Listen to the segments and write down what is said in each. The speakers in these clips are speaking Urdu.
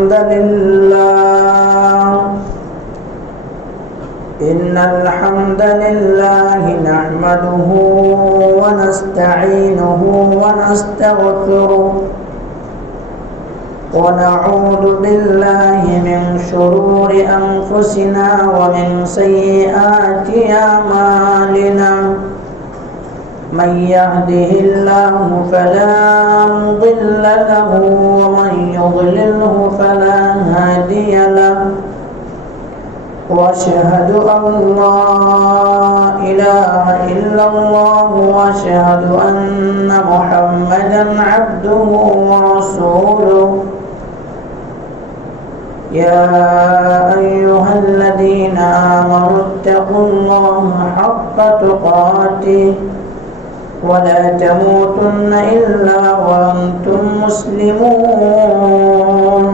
الحمد لله نحمده ونستعينه ونستغفره ونعوذ بالله من شرور أنفسنا ومن سيئات أعمالنا من يهده الله فلا مضل له ومن يضلله فلا هادي له وأشهد أن لا إله إلا الله وأشهد أن محمدا عبده ورسوله يا أيها الذين آمنوا اتقوا الله حق تقاته ولا تموتن إلا وأنتم مسلمون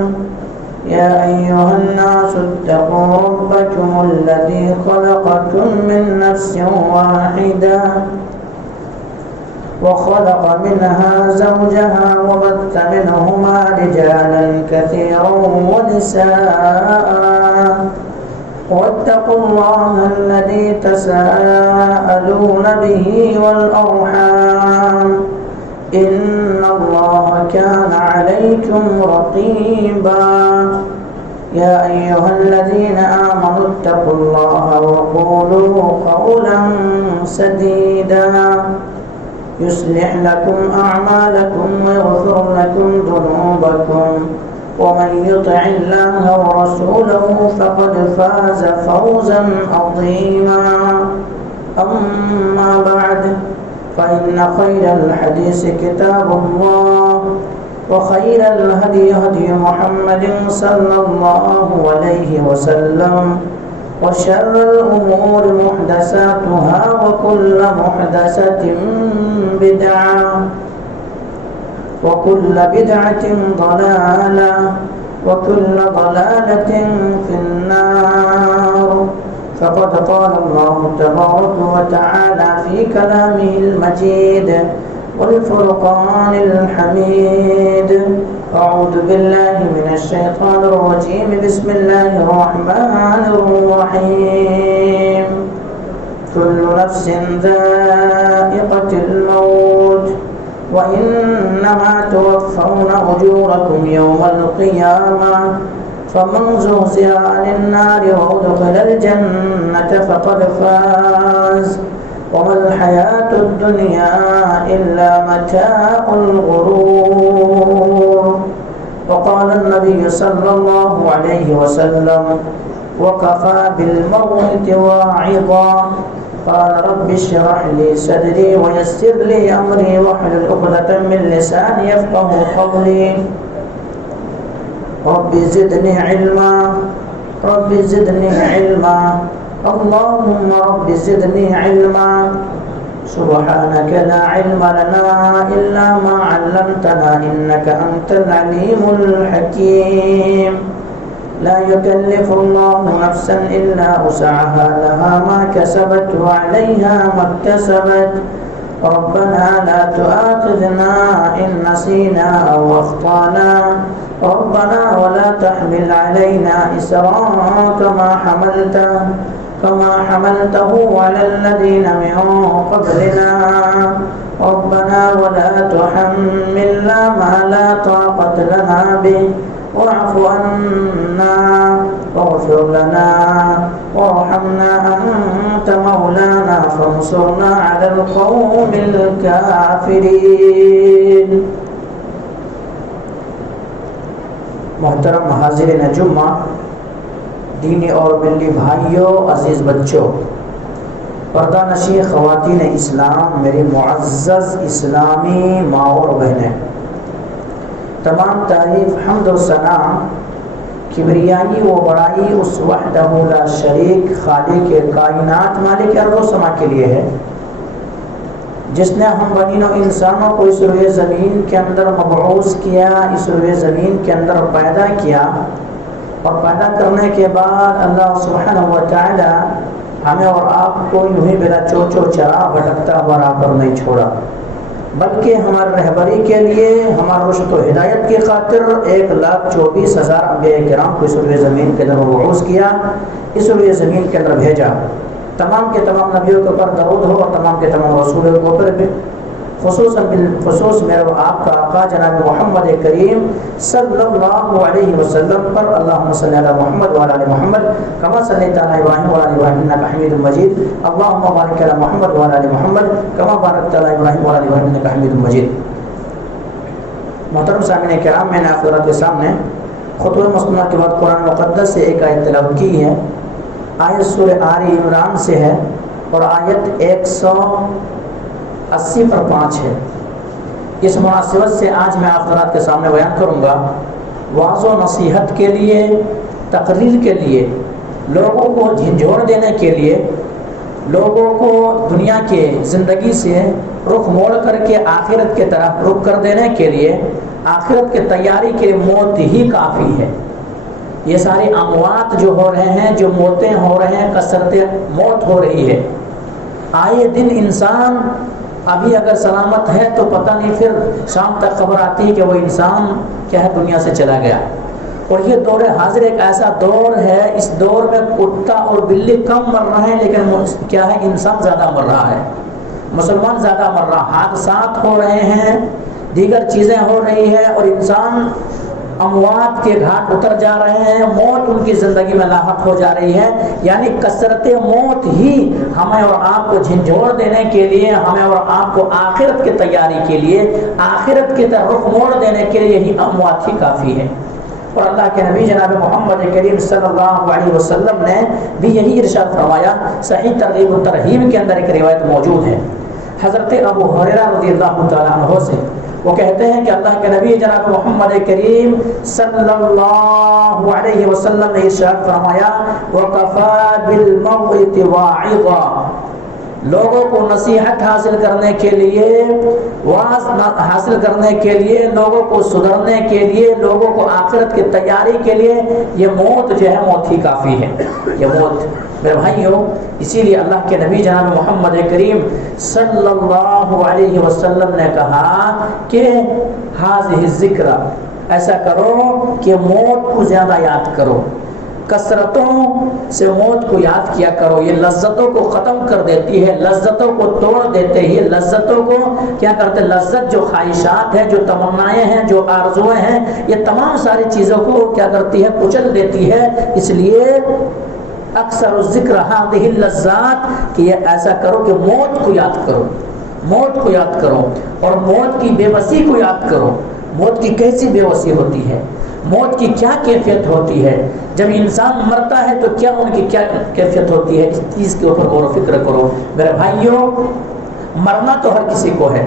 يا أيها الناس اتقوا ربكم الذي خلقكم من نفس واحدة وخلق منها زوجها وبث منهما رجالا كثيرا ونساء واتقوا الله الذي تساءلون به والأرحام إن الله كان عليكم رقيبا يا أيها الذين آمنوا اتقوا الله وقولوا قولا سديدا يصلح لكم أعمالكم ويغفر لكم ذنوبكم ومن يطع الله ورسوله فقد فاز فوزا عظيما أما بعد فإن خير الحديث كتاب الله وخير الهدي هدي محمد صلى الله عليه وسلم وشر الأمور محدثاتها وكل محدثة بدعة وكل بدعة ضلالة وكل ضلالة في النار فقد قال الله تبارك وتعالى في كلامه المجيد والفرقان الحميد أعوذ بالله من الشيطان الرجيم بسم الله الرحمن الرحيم كل نفس ذائقة الموت وإنما توفون أجوركم يوم القيامة فمن زحزح عن النار وأدخل الجنة فقد فاز وما الحياة الدنيا إلا متاع الغرور وقال النبي صلى الله عليه وسلم وكفى بالموت واعظا قال رب اشرح لي صدري ويسر لي أمري واحلل عقدة من لساني يفقهوا قولي رب زدني علما رب زدني علما اللهم رب زدني علما سبحانك لا علم لنا إلا ما علمتنا إنك أنت العليم الحكيم لا يكلف الله نفسا إلا وسعها لها ما كسبت وعليها ما اكتسبت ربنا لا تؤاخذنا إن نسينا أو أخطأنا ربنا ولا تحمل علينا إسرا كما حملته على الذين من قبلنا ربنا ولا تحملنا ما لا طاقة لنا به واعف عنا واغفر لنا وارحمنا أنت مولانا فانصرنا على القوم الكافرين محترم حاضرین جمعہ، دینی اور ملی بھائیوں، عزیز بچوں، پردہ نشین خواتین اسلام، میری معزز اسلامی ماں اور بہنیں، تمام تعریف حمد و ثنا کبریائی و بڑائی اس وحدہ لا شریک خالق کائنات مالک ارض و سما کے لیے ہے جس نے ہم بنی نوع انسانوں کو اس روئے زمین کے اندر مبعوث کیا، اس روئے زمین کے اندر پیدا کیا، اور پیدا کرنے کے بعد اللہ سبحانہ و تعالی ہمیں اور آپ کو یوں ہی بلا چوچو چرا بھٹکتا ہوا راہ پر نہیں چھوڑا، بلکہ ہماری رہبری کے لیے، ہمارا رشد و ہدایت کی خاطر 1,24,000 انبیاء کرام کو اس روئے زمین کے اندر مبعوث کیا، اس روئے زمین کے اندر بھیجا۔ تمام کے تمام نبیوں کے اوپر درود ہو اور تمام کے تمام رسولوں کے اوپر بھی، خصوصاً بالخصوص میرے اور آپ کا آقا جناب محمد کریم صلی اللہ علیہ وسلم پر اللہم صلی علی محمد وعلی آل محمد کما صلیت علی ابراہیم وعلی آل ابراہیم انک حمید مجید، اللہم بارک علی محمد وعلی آل محمد کما بارکت علی ابراہیم وعلی آل ابراہیم انک حمید مجید۔ محترم سامعین کرام، میں نے آپ کے سامنے خطبہ مسنونہ کے بعد قرآن مقدس سے ایک آیت تلاوت کی ہے۔ آیت سورہ آل عمران سے ہے اور آیت 180 پر 5 ہے۔ اس مناسبت سے آج میں آپ حضرات کے سامنے بیان کروں گا، وعظ و نصیحت کے لیے، تقریر کے لیے، لوگوں کو جھنجھوڑ دینے کے لیے، لوگوں کو دنیا کے زندگی سے رخ موڑ کر کے آخرت کی طرف رخ کر دینے کے لیے، آخرت کی تیاری کے لیے موت ہی کافی ہے۔ یہ ساری اموات جو ہو رہے ہیں، جو موتیں ہو رہے ہیں، کثرت موت ہو رہی ہے۔ آئے دن انسان ابھی اگر سلامت ہے تو پتہ نہیں پھر شام تک خبر آتی ہے کہ وہ انسان کیا ہے دنیا سے چلا گیا۔ اور یہ دور حاضر ایک ایسا دور ہے، اس دور میں کتا اور بلی کم مر رہے ہیں، لیکن کیا ہے انسان زیادہ مر رہا ہے، مسلمان زیادہ مر رہا ہے۔ حادثات ہو رہے ہیں، دیگر چیزیں ہو رہی ہیں، اور انسان اموات کے گھاٹ اتر جا رہے ہیں، موت ان کی زندگی میں لاحق ہو جا رہی ہے۔ یعنی کثرت موت ہی ہمیں اور آپ کو جھنجھوڑ دینے کے لیے، ہمیں اور آپ کو آخرت کی تیاری کے لیے، آخرت کی طرف رخ موڑ دینے کے لیے یہی اموات ہی کافی ہے۔ اور اللہ کے نبی جناب محمد کریم صلی اللہ علیہ وسلم نے بھی یہی ارشاد فرمایا۔ صحیح ترغیب و ترہیب کے اندر ایک روایت موجود ہے حضرت ابو ہریرہ رضی اللہ تعالیٰ عنہ سے، وہ کہتے ہیں کہ اللہ کے نبی جناب محمد کریم صلی اللہ علیہ وسلم نے ارشاد فرمایا، وَكَفَى بِالْمَوْعِظِ وَاعِظًا، لوگوں کو نصیحت حاصل کرنے کے لیے، واعظ حاصل کرنے کے لیے، لوگوں کو سدھرنے کے لیے، لوگوں کو آخرت کی تیاری کے لیے یہ موت جو ہے موت ہی کافی ہے۔ یہ موت میرے بھائیوں، اسی لیے اللہ کے نبی جناب محمد کریم صلی اللہ علیہ وسلم نے کہا کہ ھذہ الذکر، ایسا کرو کہ موت کو زیادہ یاد کرو، کثرتوں سے موت کو یاد کیا کرو۔ یہ لذتوں کو ختم کر دیتی ہے، لذتوں کو توڑ دیتے ہی، لذتوں کو کیا کرتے، لذت جو خواہشات ہیں، جو تمنائیں ہیں، جو آرزویں ہیں، یہ تمام ساری چیزوں کو کیا کرتی ہے، کچل دیتی ہے۔ اس لیے اکثر الذکر ہذہ اللذات، کہ یہ ایسا کرو کہ موت کو یاد کرو، موت کو یاد کرو، اور موت کی بے بسی کو یاد کرو۔ موت کی کیسی بے بسی ہوتی ہے، موت کی کیا کیفیت ہوتی ہے، جب انسان مرتا ہے تو کیا ان کی کیا کیفیت ہوتی ہے، اس چیز کے اوپر غور و فکر کرو۔ میرے بھائیوں، مرنا تو ہر کسی کو ہے،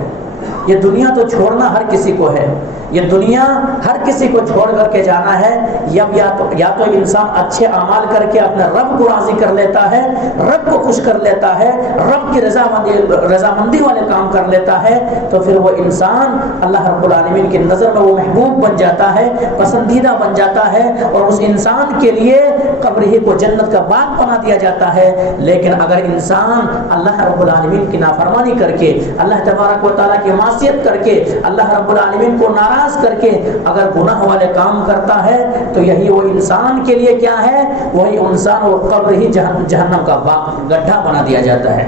یہ دنیا تو چھوڑنا ہر کسی کو ہے، یہ دنیا ہر کسی کو چھوڑ کر کے جانا ہے۔ یا تو انسان اچھے اعمال کر کے اپنے رب کو راضی کر لیتا ہے، رب کو خوش کر لیتا ہے، رب کی رضامندی والے کام کر لیتا ہے، تو پھر وہ انسان اللہ رب العالمین کی نظر میں وہ محبوب بن جاتا ہے، پسندیدہ بن جاتا ہے، اور اس انسان کے لیے قبر ہی کو جنت کا باغ بنا دیا جاتا ہے۔ لیکن اگر انسان اللہ رب العالمین کی نافرمانی کر کے، اللہ تبارک و تعالیٰ کی معصیت کر کے، اللہ رب العالمین کو ناراض کر کے اگر گناہ والے کام کرتا ہے، تو یہی وہ انسان کے لیے کیا ہے، وہی انسان وہ قبر ہی جہنم کا گڈھا بنا دیا جاتا ہے،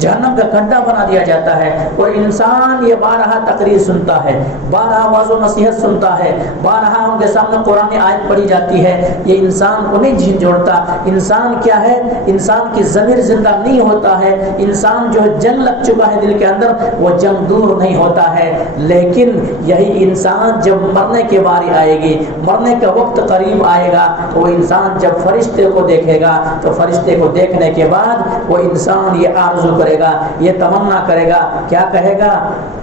جہنم کا گڈھا بنا دیا جاتا ہے۔ اور انسان یہ بارہا تقریر سنتا ہے، بارہا واعظ و نصیحت سنتا ہے، بارہا ان کے سامنے قرآن آیت پڑھی جاتی ہے، یہ انسان کو نہیں جھنجھوڑتا۔ انسان کیا ہے، انسان کی ضمیر زندہ نہیں ہوتا ہے، انسان جو جنگ لگ چکا ہے دل کے اندر، وہ جنگ دور نہیں ہوتا ہے۔ لیکن یہی انسان جب مرنے کی باری آئے گی، مرنے کا وقت قریب آئے گا، تو وہ انسان جب فرشتے کو دیکھے گا، تو فرشتے کو دیکھنے کے بعد وہ انسان یہ آرزو کرے گا، یہ تمنا کرے گا، کیا کہے گا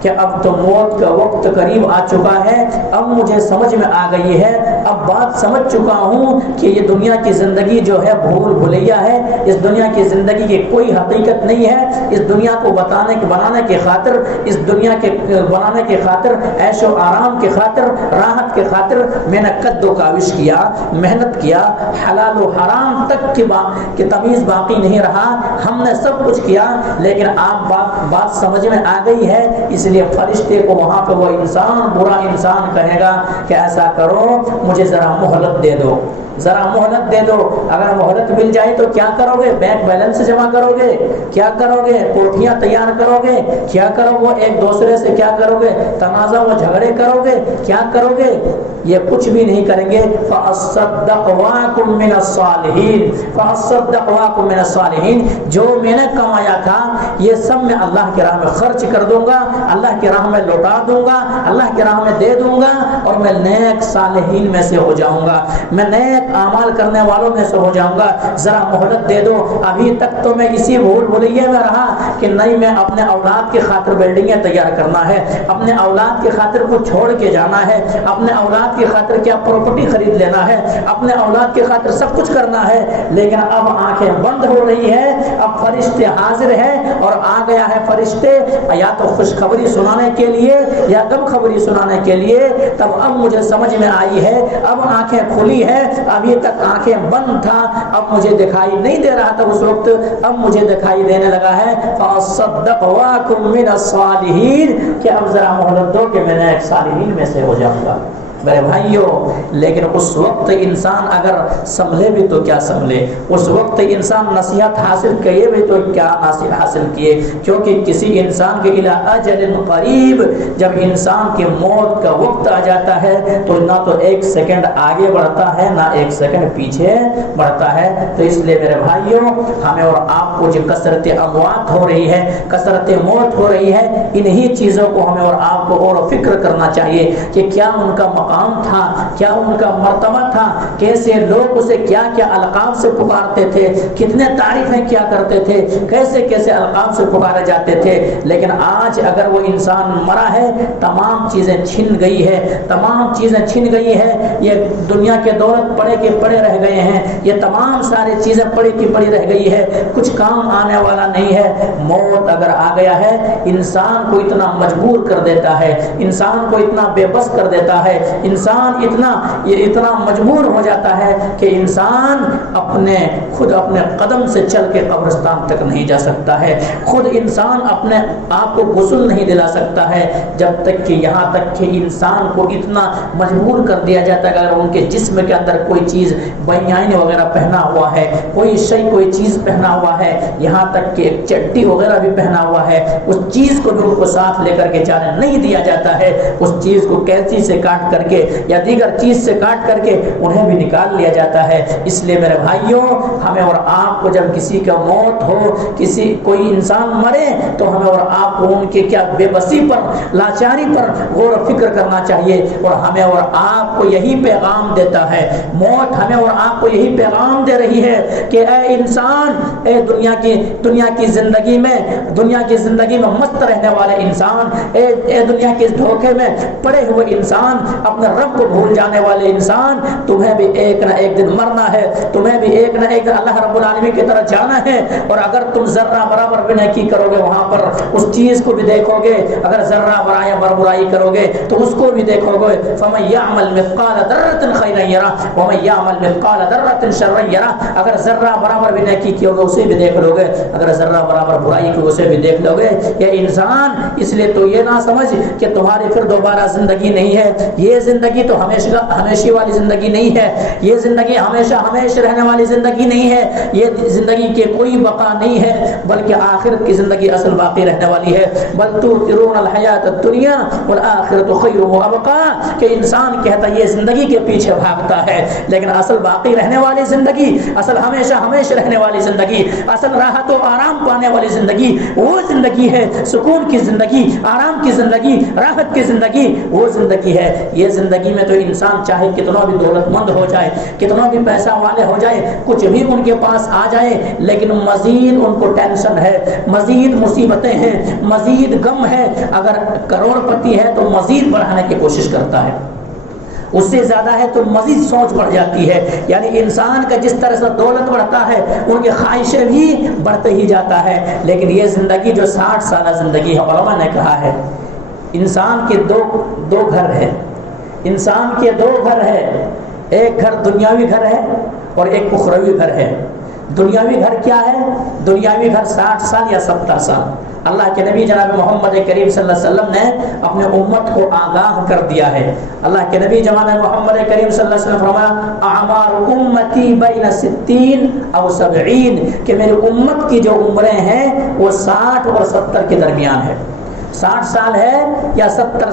کہ اب تو موت کا وقت قریب آ چکا ہے، اب مجھے سمجھ میں آ گئی ہے، اب بات سمجھ چکا ہوں کہ یہ دنیا کی زندگی جو ہے بھول بھلیا ہے، اس دنیا کی زندگی کی کوئی حقیقت نہیں ہے، اس دنیا کو بنانے کے خاطر، اس دنیا کے بنانے کے خاطر، عیش و آرام کے خاطر، راحت کے خاطر میں نے قد و کاوش کیا، محنت کیا، حلال و حرام تک کی تمیز باقی نہیں رہا، ہم نے سب کچھ کیا، لیکن آپ بات سمجھ میں آ گئی ہے، اس لیے فرشتے کو وہاں پہ وہ انسان، برا انسان کہے گا کہ ایسا کرو، مجھے ذرا مہلت دے دو، ذرا مہلت دے دو۔ اگر مہلت مل جائے تو کیا کرو گے؟ بینک بیلنس جمع کرو گے، کیا کرو گے؟ کوٹھیاں تیار کرو گے، کیا کرو گے؟ ایک دوسرے سے کیا کرو گے؟ تنازع و جھگڑے کرو گے، کیا کرو گے؟ یہ کچھ بھی نہیں کریں گے۔ فَأَصَّدَّقْ وَأَكُن مِّنَ الصَّالِحِينَ، فَأَصَّدَّقْ وَأَكُن مِّنَ الصَّالِحِينَ، جو میں نے کمایا تھا یہ سب میں اللہ کی راہ میں خرچ کر دوں گا، اللہ کی راہ میں لوٹا دوں گا، اللہ کی راہ میں دے دوں گا، اور میں نیک صالحین میں سے ہو جاؤں گا، میں نیک اعمال کرنے والوں میں سے ہو جاؤں گا۔ ذرا مہلت دے دو۔ ابھی تک تو میں اسی بھول بھلیے میں رہا کہ نہیں، میں اپنے اولاد کی خاطر بلڈنگیں تیار کرنا ہے، اپنے اولاد کی خاطر کچھ چھوڑ کے جانا ہے، اپنے اولاد کی خاطر کیا پراپرٹی خرید لینا ہے، اپنے اولاد کی خاطر سب کچھ کرنا ہے، لیکن اب آنکھیں بند ہو رہی ہے، اب فرشتے حاضر ہیں اور آ گیا ہے فرشتے یا تو خوشخبری سنانے کے لیے یا غم خبری سنانے کے لیے۔ تب اب مجھے سمجھ میں آئی ہے، اب آنکھیں کھلی ہے، ابھی تک آنکھیں بند تھا، اب مجھے دکھائی نہیں دے رہا تھا اس وقت، اب مجھے دکھائی دینے لگا ہے۔ فَأَصَّدَّقْ وَأَكُن مِّنَ الصَّالِحِينَ، کہ اب ذرا مہلت دو کہ میں نے ایک صالحین میں سے ہو جاؤں گا۔ میرے بھائیوں، لیکن اس وقت انسان اگر سنبھلے بھی تو کیا سنبھلے، اس وقت انسان نصیحت حاصل کیے بھی تو کیا حاصل کیے، کیونکہ کسی انسان کے الی اجل قریب، جب انسان کی موت کا وقت آ جاتا ہے تو نہ تو ایک سیکنڈ آگے بڑھتا ہے نہ ایک سیکنڈ پیچھے بڑھتا ہے۔ تو اس لیے میرے بھائیوں، ہمیں اور آپ کو جو کثرت اموات ہو رہی ہے، کثرت موت ہو رہی ہے، انہی چیزوں کو ہمیں اور آپ کو اور فکر کرنا چاہیے کہ کیا ان کا مقام تھا، کیا ان کا مرتبہ تھا، کیسے لوگ اسے کیا کیا القاب سے پکارتے تھے، کتنے تعریفیں کیا کرتے تھے، کیسے کیسے القاب سے پکارے جاتے تھے۔ لیکن آج اگر وہ انسان مرا ہے، تمام چیزیں چھن گئی ہے، تمام چیزیں چھن گئی ہے، یہ دنیا کے دولت پڑے کے پڑے رہ گئے ہیں، یہ تمام ساری چیزیں پڑی کی پڑی رہ گئی ہے، کچھ کام آنے والا نہیں ہے۔ موت اگر آ گیا ہے، انسان کو اتنا مجبور کر دیتا ہے، انسان کو اتنا بے بس کر دیتا ہے، انسان اتنا مجبور ہو جاتا ہے کہ انسان خود اپنے قدم سے چل کے قبرستان تک نہیں جا سکتا ہے، خود انسان اپنے آپ کو غسل نہیں دلا سکتا ہے، جب تک کہ یہاں تک کہ انسان کو اتنا مجبور کر دیا جاتا ہے کہ اگر ان کے جسم کے اندر کوئی چیز بنیان وغیرہ پہنا ہوا ہے، کوئی چیز پہنا ہوا ہے، یہاں تک کہ ایک چٹی وغیرہ بھی پہنا ہوا ہے، اس چیز کو بھی ان کو ساتھ لے کر کے جانے نہیں دیا جاتا ہے، اس چیز کو کینچی سے کاٹ کر کے یا دیگر چیز سے کاٹ کر کے انہیں بھی نکال لیا جاتا ہے۔ اس لیے میرے بھائیوں، ہمیں اور آپ کو جب کسی کا موت ہو، کوئی انسان مرے، تو ہمیں اور آپ کو ان کے کیا بے بسی پر، لاچاری پر غور و فکر کرنا چاہیے، اور ہمیں اور آپ کو یہی پیغام دیتا ہے موت، ہمیں اور آپ کو یہی پیغام دے رہی ہے کہ اے انسان، اے دنیا کی زندگی میں مست رہنے والے انسان، اے دنیا کے دھوکے میں پڑے ہوئے انسان، اپنے رب کو بھول جانے والے انسان، تمہیں بھی ایک نہ ایک دن مرنا ہے، تمہیں بھی ایک نہ ایک دن اللہ رب العالمین کی طرف جانا ہے، اور اگر تم ذرہ برابر بھی نیکی کرو گے وہاں پر اس چیز کو بھی دیکھو گے، اگر ذرہ برائی کرو گے تو اس کو بھی دیکھو گے۔ فَمَن يَعْمَلْ مِثْقَالَ ذَرَّةٍ خَيْرًا يَرَهُ وَمَن يَعْمَلْ مِثْقَالَ ذَرَّةٍ شَرًّا يَرَهُ، اگر ذرہ برابر بھی نیکی کی ہوگا اسے بھی دیکھ لو گے، اگر ذرہ برابر برائی کی اسے بھی دیکھ لو گے۔ یہ انسان، اس لیے تو یہ نہ سمجھ کہ تمہاری پھر دوبارہ زندگی نہیں ہے، یہ زندگی تو ہمیشہ والی زندگی نہیں ہے، یہ زندگی ہمیشہ رہنے والی زندگی نہیں ہے، یہ زندگی کے کوئی بقا نہیں ہے، بلکہ آخرت کی زندگی اصل باقی رہنے والی ہے۔ بل تؤثرون الحیات الدنیا والآخرۃ خیر وابقیٰ، کہ انسان کہتا ہے یہ زندگی کے پیچھے بھاگتا ہے، لیکن اصل باقی رہنے والی زندگی، اصل ہمیشہ رہنے والی زندگی، اصل راحت و آرام پانے والی زندگی وہ زندگی ہے، سکون کی زندگی، آرام کی زندگی، راحت کی زندگی وہ زندگی ہے۔ یہ زندگی میں تو انسان چاہے کتنا بھی دولت مند ہو جائے، کتنا بھی پیسہ والے ہو جائے، کچھ بھی ان کے پاس آ جائے، لیکن مزید ان کو ٹینشن ہے، مزید مصیبتیں ہیں، مزید غم ہے۔ اگر کروڑ پتی ہے تو مزید بڑھانے کی کوشش کرتا ہے، اس سے زیادہ ہے تو مزید سوچ بڑھ جاتی ہے. یعنی انسان کا جس طرح سے دولت بڑھتا ہے ان کی خواہشیں بھی بڑھتے ہی جاتا ہے. لیکن یہ زندگی جو 60 سالہ زندگی ہے، علماء نے کہا ہے انسان کے دو گھر ہے. انسان کے 2 گھر ہے، ایک گھر دنیاوی گھر ہے اور ایک اخروی گھر ہے. دنیاوی گھر کیا ہے؟ دنیاوی گھر 60 سال یا 70 سال. اللہ کے نبی جناب محمد کریم صلی اللہ علیہ وسلم نے اپنے امت کو آگاہ کر دیا ہے. اللہ کے نبی جناب محمد کریم صلی اللہ علیہ وسلم فرمایا اعمار امتی بین 60 او 70، کہ میری امت کی جو عمریں ہیں وہ 60 اور 70 کے درمیان ہے. 60 سال ہے یا 70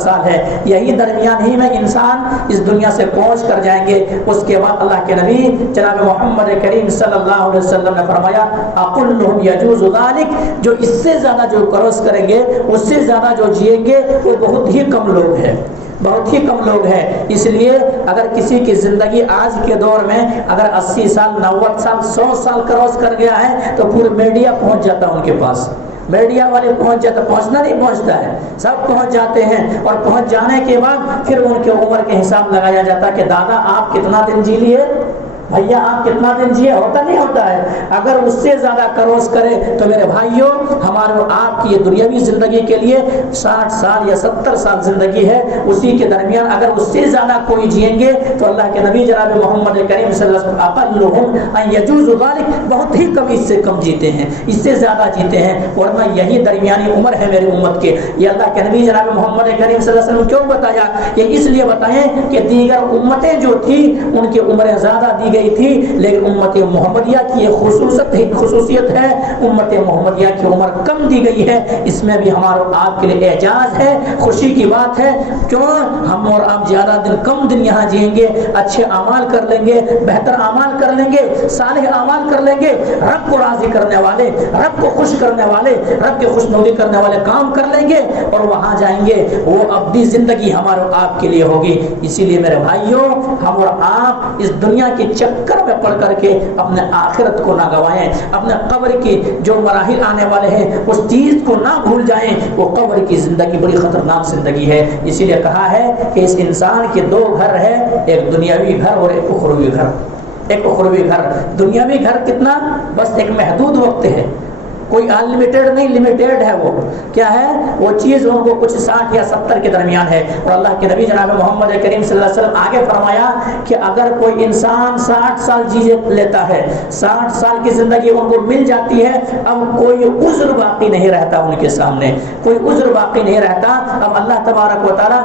سال ہے، یہی درمیان ہی میں انسان اس دنیا سے پہنچ کر جائیں گے. اس کے بعد اللہ کے نبی جناب محمد کریم صلی اللہ علیہ وسلم نے فرمایا اقلهم یجوز ذلک، جو اس سے زیادہ جو کروس کریں گے، اس سے زیادہ جو جئیں گے وہ بہت ہی کم لوگ ہیں، بہت ہی کم لوگ ہیں. اس لیے اگر کسی کی زندگی آج کے دور میں اگر 80 سال 90 سال 100 سال کروس کر گیا ہے تو پورا میڈیا پہنچ جاتا ہے ان کے پاس. میڈیا والے پہنچ جاتا، پہنچنا نہیں پہنچتا ہے، سب پہنچ جاتے ہیں. اور پہنچ جانے کے بعد پھر ان کے عمر کے حساب لگایا جاتا ہے کہ دادا آپ کتنا دن جی لیے، بھیا آپ کتنا دن جیے. ہوتا نہیں ہوتا ہے. اگر اس سے زیادہ کروس کرے تو میرے بھائیوں ہمارے اور آپ کی یہ دنیاوی زندگی کے لیے 60 سال یا 70 سال زندگی ہے، اسی کے درمیان اگر اس سے زیادہ کوئی جئیں گے تو اللہ کے نبی جناب محمد کریم صلی اللہ علیہ وسلم اقلهم ان یجوز ذلک، بہت ہی کم اس سے کم جیتے ہیں، اس سے زیادہ جیتے ہیں. ورنہ یہی درمیانی عمر ہے میری امت کے. یہ اللہ کے نبی جناب محمد کریم صلی اللہ علیہ وسلم کیوں بتایا؟ یہ اس لیے بتائیں کہ دیگر امتیں جو تھی ان کی عمریں زیادہ دی گئی تھی، لیکن امت محمدیہ کی یہ خصوصیت ہے، امت محمدیہ کی عمر کم دی گئی ہے. اس میں بھی ہمارا آپ کے لیے اعجاز ہے، خوشی کی بات ہے. کیوں؟ ہم اور آپ زیادہ دن کم دن یہاں جئیں گے، اچھے اعمال کر لیں گے، بہتر اعمال کر لیں گے، صالح اعمال کر لیں گے، رب کو راضی کرنے والے، رب کو خوش کرنے والے، رب کی خوشنودی کرنے والے کام کر لیں گے اور وہاں جائیں گے. وہ ابدی زندگی ہمارے آپ کے لیے ہوگی. اسی لیے میرے بھائیوں ہم اور آپ اس دنیا کی چکر میں پڑ کر کے اپنے آخرت کو نہ گوائیں، اپنے قبر کی جو مراحل آنے والے ہیں اس چیز کو نہ بھول جائیں. وہ قبر کی زندگی بڑی خطرناک زندگی ہے. اسی لیے کہا ہے کہ اس انسان کے 2 گھر ہے، ایک دنیاوی گھر اور ایک اخروی گھر. ایک اخروی گھر. دنیاوی گھر کتنا؟ بس ایک محدود وقت ہے، کوئی انلمیٹڈ نہیں، لمیٹڈ ہے. وہ کیا ہے؟ وہ چیز ان کو کچھ 60 یا 70 کے درمیان ہے. اور اللہ کے نبی جناب محمد کریم صلی اللہ علیہ وسلم آگے فرمایا کہ اگر کوئی انسان 60 سال جی لیتا ہے، 60 سال کی زندگی ان کو مل جاتی ہے، اب کوئی عذر باقی نہیں رہتا ان کے سامنے، کوئی عذر باقی نہیں رہتا. اب اللہ تبارک و تعالیٰ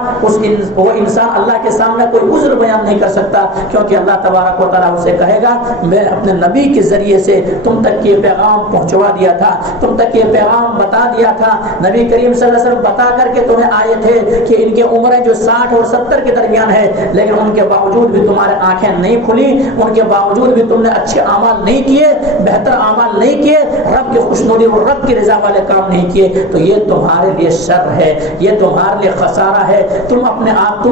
وہ انسان اللہ کے سامنے کوئی عذر بیان نہیں کر سکتا، کیونکہ اللہ تبارک و تعالیٰ اسے کہے گا میں اپنے نبی کے ذریعے سے تم تک یہ پیغام پہنچوا دیا تھا، تم تک یہ پیغام بتا دیا تھا. نبی کریم صلی اللہ علیہ وسلم بتا کر کے تمہیں آئے تھے کہ ان کی عمریں جو 60 اور 70 کے درمیان ہے، لیکن ان کے باوجود بھی تمہارے آنکھیں نہیں کھلی، ان کے باوجود بھی تم نے اچھے اعمال نہیں کیے، بہتر اعمال نہیں کیے، رب کی خوشنودی اور رب کی رضا والے کام نہیں کیے. تو یہ تمہارے لیے شر ہے، یہ تمہارے لیے خسارہ ہے. تم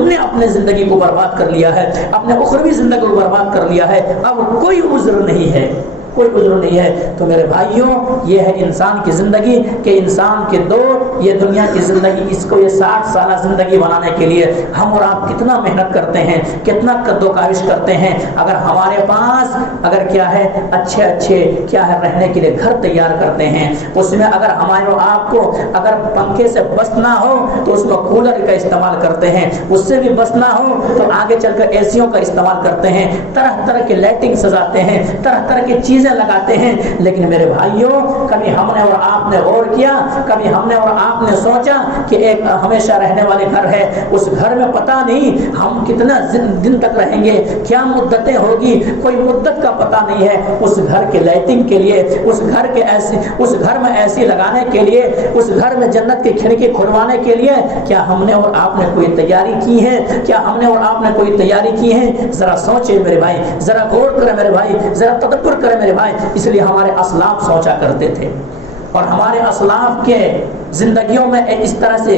نے اپنے زندگی کو برباد کر لیا ہے، اپنے اخروی زندگی کو برباد کر لیا ہے. اب کوئی عذر نہیں ہے، کوئی عذر نہیں ہے. تو میرے بھائیوں یہ ہے انسان کی زندگی کہ انسان کے 2 یہ دنیا کی زندگی، اس کو یہ 60 سالہ زندگی بنانے کے لیے ہم اور آپ کتنا محنت کرتے ہیں، کتنا قد و کاوش کرتے ہیں. اگر ہمارے پاس اگر کیا ہے اچھے کیا ہے رہنے کے لیے گھر تیار کرتے ہیں، اس میں اگر ہمارے اور آپ کو اگر پنکھے سے بس نہ ہو تو اس میں کولر کا استعمال کرتے ہیں، اس سے بھی بس نہ ہو تو آگے چل کر ایسیوں کا استعمال کرتے ہیں، طرح کی لائٹنگ سجاتے ہیں، طرح کی چیزیں لگاتے ہیں. لیکن میرے بھائیوں کبھی ہم نے اور آپ نے غور کیا، کبھی ہم نے اور آپ نے سوچا کہ ایک ہمیشہ رہنے والے گھر ہے، اس گھر میں پتہ نہیں ہم کتنا دن تک رہیں گے، کیا مدتیں ہوگی، کوئی مدت کا پتہ نہیں ہے. اس گھر کے لائٹنگ کے لیے، اس گھر میں ایسی لگانے کے لیے، اس گھر میں جنت کی کھڑکی کھلوانے کے لیے کیا ہم نے اور آپ نے کوئی تیاری کی ہے؟ کیا ہم نے اور آپ نے کوئی تیاری کی ہے؟ ذرا سوچے میرے بھائی، ذرا غور کرے میرے بھائی، ذرا تدبر کرے میرے بھائی. اس لیے ہمارے اسلاف سوچا کرتے تھے اور ہمارے اسلاف کے زندگیوں میں اس طرح سے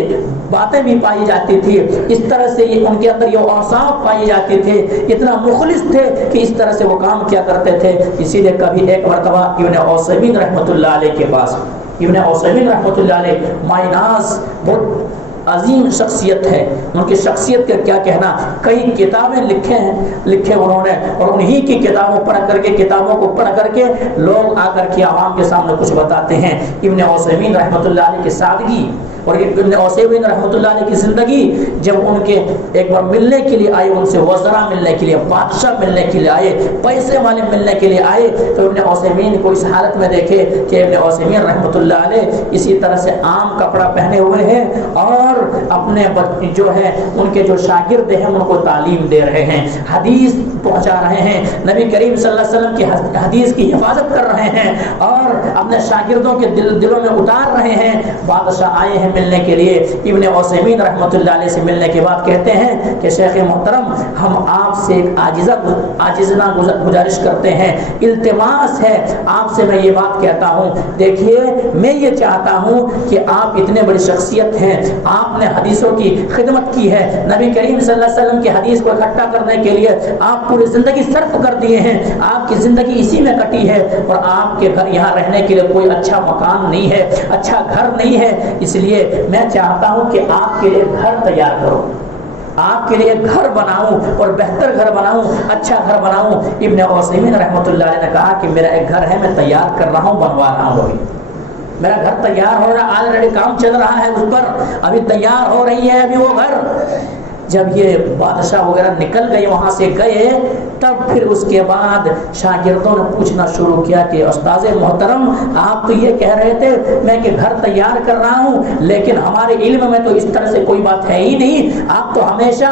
باتیں بھی پائی جاتی تھی، اس طرح سے ان کے اندر یہ اوصاف پائی جاتی تھے، اتنا مخلص تھے کہ اس طرح سے وہ کام کیا کرتے تھے. اسی لیے کبھی ایک مرتبہ ابن عثیمین رحمۃ اللہ علیہ کے پاس، ابن عثیمین رحمۃ اللہ علیہ مائی ناز بہت عظیم شخصیت ہے، ان کی شخصیت کا کیا کہنا، کئی کتابیں لکھے انہوں نے، اور انہی کی کتابوں کو پڑھ کر کے لوگ آ کر کے عوام کے سامنے کچھ بتاتے ہیں۔ ابن عثیمین رحمۃ اللہ علیہ کی سادگی اور ابن عثیمین رحمۃ اللہ علیہ کی زندگی، جب ان کے ایک بار ملنے کے لیے آئے، ان سے وزراء ملنے کے لیے، بادشاہ ملنے کے لیے آئے، پیسے والے ملنے کے لیے آئے، تو ابن عثیمین کو اس حالت میں دیکھے کہ ابن عثیمین رحمۃ اللہ علیہ اسی طرح سے عام کپڑا پہنے ہوئے ہیں اور اپنے جو ہے ان کے جو شاگرد ہیں ان کو تعلیم دے رہے ہیں، حدیث پہنچا رہے ہیں، نبی کریم صلی اللہ علیہ وسلم کی حدیث کی حفاظت کر رہے ہیں اور اپنے شاگردوں کے دلوں میں اتار رہے ہیں۔ بادشاہ آئے ہیں ملنے کے لیے، ابن عثیمین رحمۃ اللہ علیہ سے ملنے کے بعد کہتے ہیں کہ شیخ محترم، ہم آپ سے ایک عاجزانہ گزارش کرتے ہیں، التماس ہے آپ سے میں یہ بات کہتا ہوں، دیکھیے میں یہ چاہتا ہوں کہ آپ اتنے بڑی شخصیت ہیں، آپ نے حدیثوں کی خدمت کی ہے، نبی کریم صلی اللہ علیہ وسلم کی حدیث کو اکٹھا کرنے کے لیے آپ پوری زندگی صرف کر دیے ہیں، آپ کی زندگی اسی میں کٹی ہے، اور آپ کے گھر یہاں رہنے کے لیے کوئی اچھا مکان نہیں ہے، اچھا گھر نہیں ہے، اس لیے میں چاہتا ہوں کہ آپ کے لیے گھر تیار کرو، آپ کے لیے گھر بناؤں اور بہتر گھر بناؤں، اچھا گھر بناؤں۔ ابن عثیمین رحمۃ اللہ علیہ نے کہا کہ میرا ایک گھر ہے، میں تیار کر رہا ہوں، بنوا رہا ہوں، ابھی میرا گھر تیار ہو رہا، آلریڈی کام چل رہا ہے اس پر، ابھی تیار ہو رہی ہے ابھی وہ گھر۔ جب یہ بادشاہ وغیرہ نکل گئے وہاں سے گئے، تب پھر اس کے بعد شاگردوں نے پوچھنا شروع کیا کہ استاذ محترم، آپ تو یہ کہہ رہے تھے میں کہ گھر تیار کر رہا ہوں، لیکن ہمارے علم میں تو اس طرح سے کوئی بات ہے ہی نہیں، آپ تو ہمیشہ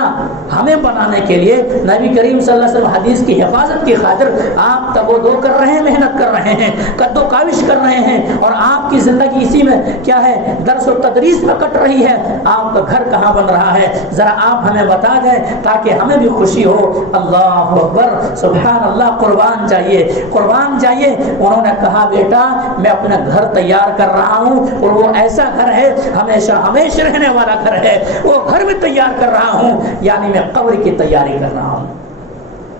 ہمیں بنانے کے لیے نبی کریم صلی اللہ علیہ وسلم حدیث کی حفاظت کی خاطر آپ تگ و دو کر رہے ہیں، محنت کر رہے ہیں، قد و کاوش کر رہے ہیں، اور آپ کی زندگی اسی میں کیا ہے، درس و تدریس میں کٹ رہی ہے، آپ کا گھر کہاں بن رہا ہے، ذرا آپ ہمیں بتا دیں تاکہ ہمیں بھی خوشی ہو۔ اللہ اکبر، سبحان اللہ، قربان جائیے، قربان جائیے۔ انہوں نے کہا بیٹا میں اپنا گھر تیار کر رہا ہوں، اور وہ ایسا گھر ہے ہمیشہ رہنے والا گھر ہے، وہ گھر میں تیار کر رہا ہوں، یعنی میں قبر کی تیاری کر رہا ہوں،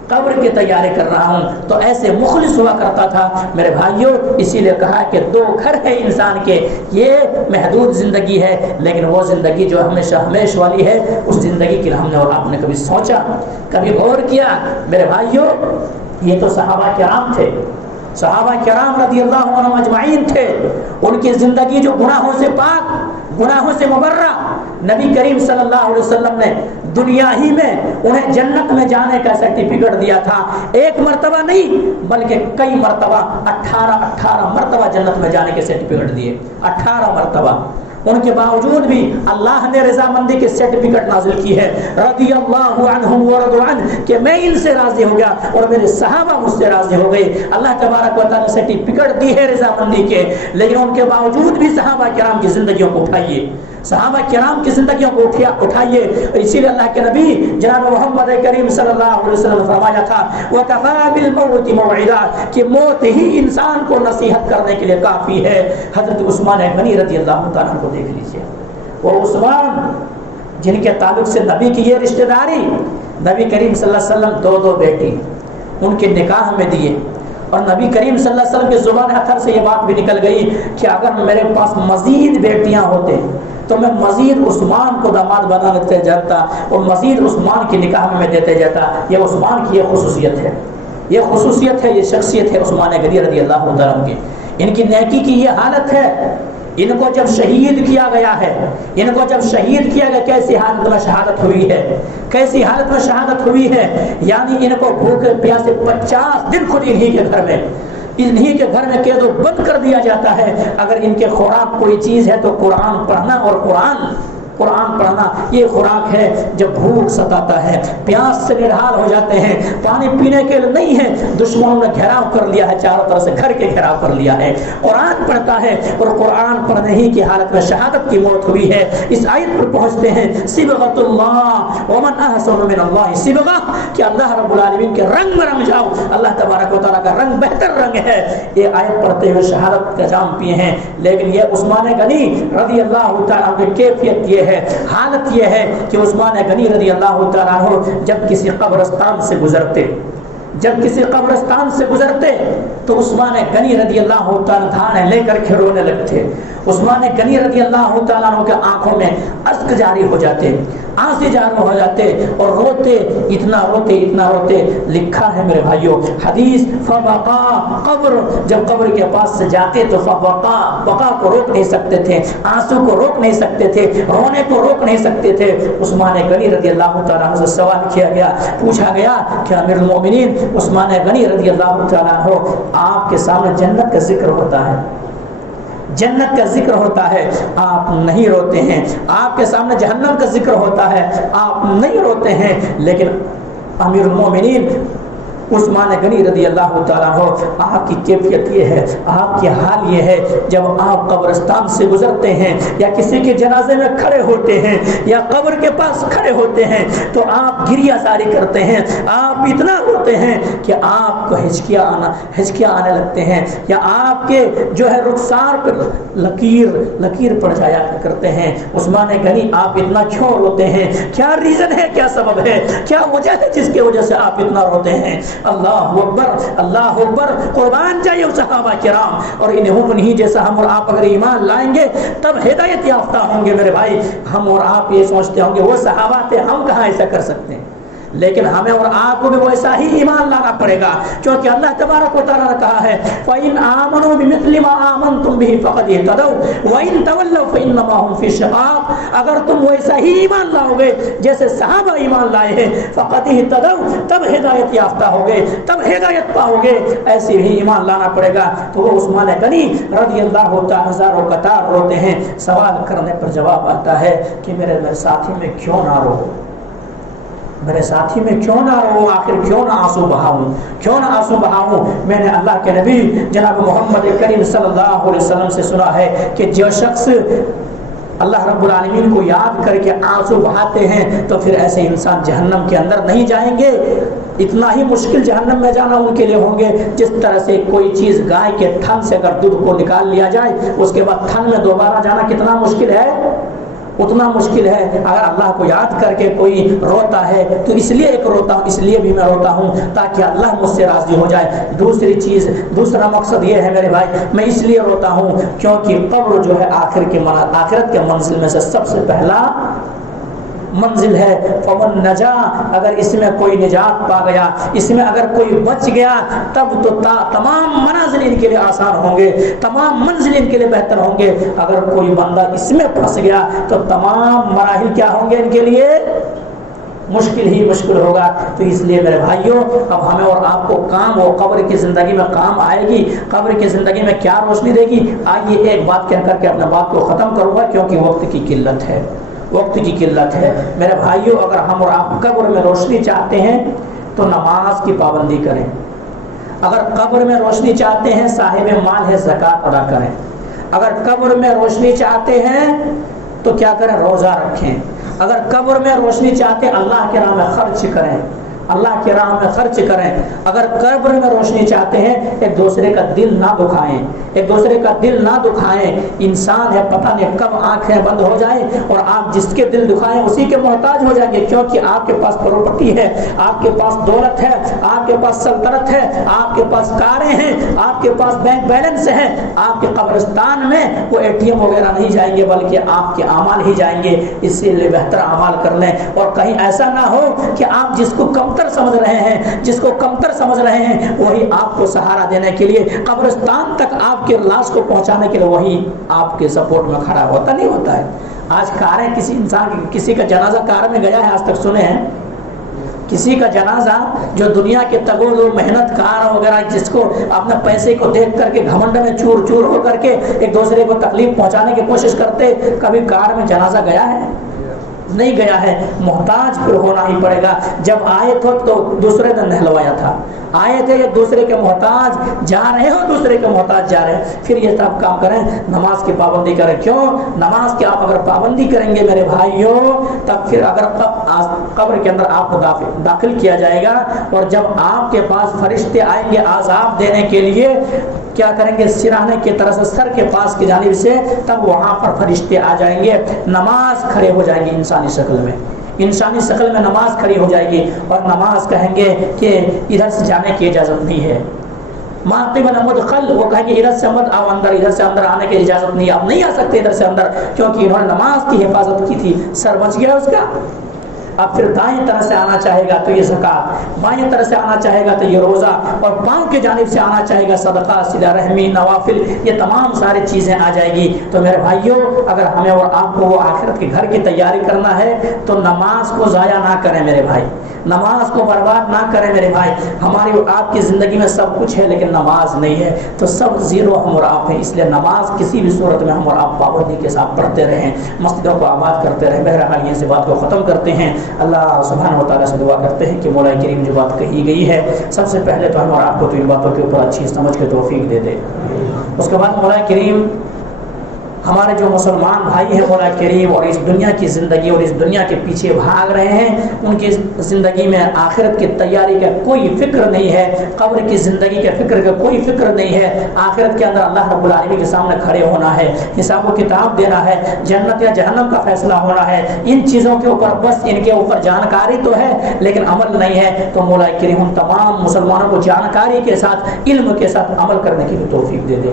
قبر کی تیاری کر رہا ہوں۔ تو ایسے مخلص ہوا کرتا تھا میرے بھائیوں، اسی لیے کہا کہ دو گھر ہے انسان کے، یہ محدود زندگی ہے، لیکن وہ زندگی جو ہمیشہ والی ہے، اس زندگی کے لیے ہم نے اور آپ نے کبھی سوچا، کبھی غور کیا؟ میرے بھائیوں، یہ تو صحابہ کرام تھے، صحابہ کرام رضی اللہ عنہم اجمعین تھے، ان کی زندگی جو گناہوں سے پاک، گناہوں سے مبرہ، نبی کریم صلی اللہ علیہ وسلم نے دنیا ہی میں انہیں جنت میں جانے کا سرٹیفکیٹ دیا تھا، ایک مرتبہ نہیں بلکہ کئی مرتبہ، 18 مرتبہ جنت میں جانے کے سرٹیفکیٹ دیے، 18 مرتبہ۔ ان کے باوجود بھی اللہ نے رضامندی کے سرٹیفکیٹ نازل کی ہے، رضی اللہ عنہم ورضوا عنہ، کہ میں ان سے راضی ہو گیا اور میرے صحابہ مجھ سے راضی ہو گئے۔ اللہ تبارک و تعالیٰ نے سرٹیفکیٹ دی ہے رضامندی کے، لیکن ان کے باوجود بھی صحابہ کرام کی زندگیوں کو اٹھائیے، صحابہ کرام کی زندگیوں کو اٹھائیے۔ اسی لیے اللہ کے نبی جناب محمد کریم صلی اللہ علیہ وسلم نے فرمایا تھا وَكَفَىٰ بِالْمَوْتِ مَوْعِظَةً، کہ موت ہی انسان کو نصیحت کرنے کے لیے کافی ہے۔ حضرت عثمان غنی رضی اللہ تعالیٰ کو دیکھ لیجیے، وہ عثمان جن کے تعلق سے نبی کی یہ رشتہ داری، نبی کریم صلی اللہ علیہ وسلم دو بیٹی ان کے نکاح میں دیے، اور نبی کریم صلی اللہ علیہ وسلم کے زبان اثر سے یہ بات بھی نکل گئی کہ اگر میرے پاس مزید بیٹیاں ہوتے تو میں مزید عثمان کو داماد بنا لیتے جاتا اور مزید عثمان کی نکاح میں دیتے جاتا۔ یہ عثمان کی یہ خصوصیت ہے، یہ خصوصیت ہے، یہ شخصیت ہے عثمان غنی رضی اللہ عنہ کی۔ ان کی نیکی کی یہ حالت ہے، ان کو جب شہید کیا گیا ہے، ان کو جب شہید کیا گیا کیسی حالت میں شہادت ہوئی ہے، کیسی حالت میں شہادت ہوئی ہے، یعنی ان کو بھوکے پیاسے 50 دن خود انہی کے گھر میں، انہی کے گھر میں قید و بند کر دیا جاتا ہے۔ اگر ان کے خوراک کوئی چیز ہے تو قرآن پڑھنا، اور قرآن پڑھنا یہ خوراک ہے۔ جب بھوک ستاتا ہے، پیاس سے نڈھال ہو جاتے ہیں، پانی پینے کے لیے نہیں ہے، دشمنوں نے گھیراؤ کر لیا ہے، چاروں طرف سے گھر کے گھیراؤ کر لیا ہے، قرآن پڑھتا ہے، اور قرآن پڑھنے ہی کی حالت میں شہادت کی موت ہوئی ہے۔ اس آیت پر پہنچتے ہیں صبغۃ اللہ ومن احسن من اللہ صبغہ، کہ اللہ رب العالمین کے رنگ میں رنگ جاؤ، اللہ تبارک و تعالیٰ کا رنگ بہتر رنگ ہے۔ یہ آیت پڑھتے ہوئے شہادت کا جام پیے ہیں، لیکن یہ عثمان غنی رضی اللہ تعالیٰ کی کیفیت یہ ہے، حالت یہ ہے کہ عثمان غنی رضی اللہ تعالیٰ عنہ جب کسی قبرستان سے گزرتے، جب کسی قبرستان سے گزرتے تو عثمان غنی رضی اللہ تعالیٰ دھانے لے کر کے رونے لگتے. عثمان غنی رضی اللہ تعالیٰ عنہ کے آنکھوں میں اشک جاری ہو جاتے, آنسو جاری ہو جاتے اور روتے, اتنا روتے. لکھا ہے میرے بھائیوں حدیث, فبقا قبر, جب قبر کے پاس سے جاتے تو بقا کو روک نہیں سکتے تھے, آنسو کو روک نہیں سکتے تھے, رونے کو روک نہیں سکتے تھے. عثمان غنی رضی اللہ تعالیٰ عنہ سے سوال کیا گیا, پوچھا گیا کہ امیر المومنین عثمان غنی رضی اللہ تعالیٰ عنہ, آپ کے سامنے جنت کا ذکر ہوتا ہے, جنت کا ذکر ہوتا ہے, آپ نہیں روتے ہیں. آپ کے سامنے جہنم کا ذکر ہوتا ہے, آپ نہیں روتے ہیں. لیکن امیر المومنین عثمان غنی رضی اللہ تعالیٰ عنہ, آپ کی کیفیت یہ ہے, آپ کی حال یہ ہے, جب آپ قبرستان سے گزرتے ہیں یا کسی کے جنازے میں کھڑے ہوتے ہیں یا قبر کے پاس کھڑے ہوتے ہیں تو آپ گریہ جاری کرتے ہیں, آپ اتنا روتے ہیں کہ آپ کو ہچکیاں آنے لگتے ہیں, یا آپ کے جو ہے رخسار پر لکیر پڑ جایا کرتے ہیں. عثمان غنی آپ اتنا کیوں روتے ہیں؟ کیا ریزن ہے, کیا سبب ہے, کیا وجہ ہے جس کی وجہ سے آپ اتنا روتے ہیں؟ اللہ اکبر, اللہ اکبر, قربان جائے صحابہ کرام. اور انہیں جیسا ہم اور آپ اگر ایمان لائیں گے تب ہدایت یافتہ ہوں گے. میرے بھائی, ہم اور آپ یہ سوچتے ہوں گے وہ صحابہ تھے, ہم کہاں ایسا کر سکتے ہیں؟ لیکن ہمیں اور آپ کو بھی ویسا ہی ایمان لانا پڑے گا, کیونکہ اللہ تبارک و تعالیٰ نے کہا ہے فَإِنْ آمَنُوا بِمِثْلِ مَا آمَنْتُمْ بِهِ فَقَدْ اهْتَدَوْا وَإِنْ تَوَلَّوْا فَإِنَّمَا هُمْ فِي شِقَاقٍ. اگر تم ویسا ہی ایمان لاؤ گے جیسے صحابہ ایمان لائے ہیں, فَقَدْ اهْتَدَوْا, تب ہدایت یافتہ ہوگے, تب ہدایت پاؤ گے. ایسے ہی ایمان لانا پڑے گا. تو وہ عثمان غنی رضی اللہ تعالیٰ ہزاروں قطار روتے ہیں. سوال کرنے پر جواب آتا ہے کہ میرے ساتھی میں کیوں نہ رو, میرے ساتھی میں کیوں نہ رو, آخر کیوں نہ آنسو بہاؤں. میں نے اللہ کے نبی جناب محمد کریم صلی اللہ علیہ وسلم سے سنا ہے کہ جو شخص اللہ رب العالمین کو یاد کر کے آنسو بہاتے ہیں تو پھر ایسے انسان جہنم کے اندر نہیں جائیں گے. اتنا ہی مشکل جہنم میں جانا ان کے لیے ہوں گے جس طرح سے کوئی چیز گائے کے تھن سے اگر دودھ کو نکال لیا جائے اس کے بعد تھن میں دوبارہ جانا کتنا مشکل ہے, اتنا مشکل ہے. اگر اللہ کو یاد کر کے کوئی روتا ہے تو اس لیے اس لیے بھی میں روتا ہوں تاکہ اللہ مجھ سے راضی ہو جائے. دوسرا مقصد یہ ہے میرے بھائی, میں اس لیے روتا ہوں کیونکہ قبر جو ہے آخرت کے منزل میں سے سب سے پہلا منزل ہے. فمن نجا, اگر اس میں کوئی نجات پا گیا, اس میں اگر کوئی بچ گیا تب تو تمام منازل ان کے لیے آسان ہوں گے, تمام منزل ان کے لیے بہتر ہوں گے. اگر کوئی بندہ اس میں پھنس گیا تو تمام مراحل کیا ہوں گے ان کے لیے, مشکل ہوگا. تو اس لیے میرے بھائیوں, اب ہمیں اور آپ کو کام وہ قبر کی زندگی میں کام آئے گی. قبر کی زندگی میں کیا روشنی دے گی؟ آئیے ایک بات کہہ کر کے اپنے بات کو ختم کروں گا کیونکہ وقت کی قلت ہے. میرے بھائیوں, اگر ہم اور آپ قبر میں روشنی چاہتے ہیں تو نماز کی پابندی کریں. اگر قبر میں روشنی چاہتے ہیں صاحب مال ہے زکات ادا کریں. اگر قبر میں روشنی چاہتے ہیں تو کیا کریں؟ روزہ رکھیں. اگر قبر میں روشنی چاہتے ہیں اللہ کے راہ میں خرچ کریں, اللہ کے راہ میں خرچ کریں. اگر قبر میں روشنی چاہتے ہیں ایک دوسرے کا دل نہ دکھائیں. انسان ہے پتہ نہیں کب آنکھیں بند ہو جائیں اور آپ جس کے دل دکھائیں اسی کے محتاج ہو جائیں گے, کیونکہ آپ کے پاس پراپرٹی ہے, آپ کے پاس دولت ہے, آپ کے پاس سلطنت ہے, آپ کے پاس کاریں ہیں, آپ کے پاس بینک بیلنس ہے. آپ کے قبرستان میں وہ ATM وغیرہ نہیں جائیں گے بلکہ آپ کے اعمال ہی جائیں گے. اسی لیے بہتر اعمال کر لیں اور کہیں ایسا نہ ہو کہ آپ جس کو کمتر سمجھ رہے ہیں وہی آپ کو سہارا دینے کے لیے قبرستان تک آپ کے لاش کو پہنچانے کے لیے وہی آپ کے سپورٹ میں کھڑا نہیں ہوتا ہے. آج کاریں کسی کا جنازہ کار میں گیا ہے, آج تک سنے ہیں کسی کا جنازہ جو دنیا کے تگور محنت کار وغیرہ جس کو اپنے پیسے کو دیکھ کر کے گھمنڈ میں چور ہو کر کے ایک دوسرے کو تکلیف پہنچانے کی کوشش کرتے, کبھی کار میں جنازہ گیا ہے؟ نہیں گیا ہے. محتاج پھر ہونا ہی پڑے گا. جب آئے تھے تو دوسرے نے نہلوایا تھا, آئے تھے یہ دوسرے کے محتاج جا رہے ہو, دوسرے کے محتاج جا رہے ہیں. پھر یہ سب کام کریں, نماز کی پابندی کریں. کیوں؟ نماز کی آپ اگر پابندی کریں گے میرے بھائیوں تب پھر اگر قبر کے اندر آپ کو داخل کیا جائے گا اور جب آپ کے پاس فرشتے آئیں گے عذاب دینے کے لیے, کیا کریں گے؟ سرانے کی طرح سے سر کے پاس کی جانب سے, تب وہاں پر فرشتے آ جائیں گے, نماز کھڑے ہو جائیں گے انسانی شکل میں. انسانی شکل میں نماز کھڑی ہو جائے گی اور نماز کہیں گے کہ ادھر سے جانے کی اجازت نہیں ہے، ما قبل مدخل، وہ کہیں گے ادھر سے مت آؤ اندر، ادھر سے اندر آنے کی اجازت نہیں، آپ نہیں آ سکتے ادھر سے اندر، کیونکہ انہوں نے نماز کی حفاظت کی تھی، سر بچ گیا اس کا۔ اب پھر دائیں طرف سے آنا چاہے گا تو یہ زکوٰۃ، بائیں طرف سے آنا چاہے گا تو یہ روزہ، اور پاؤں کی جانب سے آنا چاہے گا صدقہ، صلہ رحمی، نوافل، یہ تمام ساری چیزیں آ جائے گی۔ تو میرے بھائیوں، اگر ہمیں اور آپ کو وہ آخرت کے گھر کی تیاری کرنا ہے تو نماز کو ضائع نہ کریں میرے بھائی، نماز کو برباد نہ کریں میرے بھائی۔ ہماری اور آپ کی زندگی میں سب کچھ ہے لیکن نماز نہیں ہے تو سب زیرو ہم اور آپ ہیں، اس لیے نماز کسی بھی صورت میں ہم اور آپ پابندی کے ساتھ پڑھتے رہیں، مسجدوں کو آباد کرتے رہیں۔ بہرحال یہ سے بات کو ختم کرتے ہیں، اللہ سبحانہ و تعالیٰ سے دعا کرتے ہیں کہ مولا کریم جو بات کہی گئی ہے سب سے پہلے تو ہم اور آپ کو تو ان باتوں کے اوپر اچھی سمجھ کے توفیق دے دے، اس کے بعد مولا کریم ہمارے جو مسلمان بھائی ہیں مولا کریم اور اس دنیا کی زندگی اور اس دنیا کے پیچھے بھاگ رہے ہیں، ان کی زندگی میں آخرت کی تیاری کا کوئی فکر نہیں ہے، قبر کی زندگی کے فکر کا کوئی فکر نہیں ہے، آخرت کے اندر اللہ رب العالمین کے سامنے کھڑے ہونا ہے، حساب و کتاب دینا ہے، جنت یا جہنم کا فیصلہ ہونا ہے، ان چیزوں کے اوپر بس ان کے اوپر جانکاری تو ہے لیکن عمل نہیں ہے۔ تو مولا کریم ہم تمام مسلمانوں کو جانکاری کے ساتھ علم کے ساتھ عمل کرنے کی بھی توفیق دے دے۔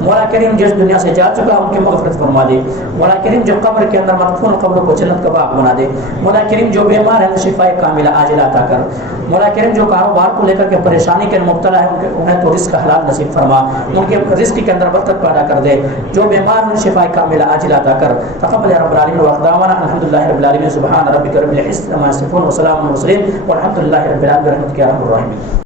مولا کریم جس دنیا سے جا چکا ان کی مغفرت فرما دے، مولا کریم جو قبر کے اندر مدفون قبر کو جنت کا باغ بنا دے، مولا کریم جو بیمار ہے شفاء کاملہ عاجلہ عطا کر، مولا کریم جو کاروبار کو لے کر کے پریشانی کے مبتلا ہے انہیں تو رزق حلال نصیب فرما، ان کے رزق کے اندر برکت پیدا کر دے، جو بیمار ہیں شفاء کاملہ عاجلہ عطا کر۔ تقبل یا رب العالمین واقدامنا الحمدللہ رب العالمین، سبحان ربک رب العزۃ عما یصفون وسلام علی المرسلین والحمدللہ رب العالمین برحمتک یا ارحم الراحمین۔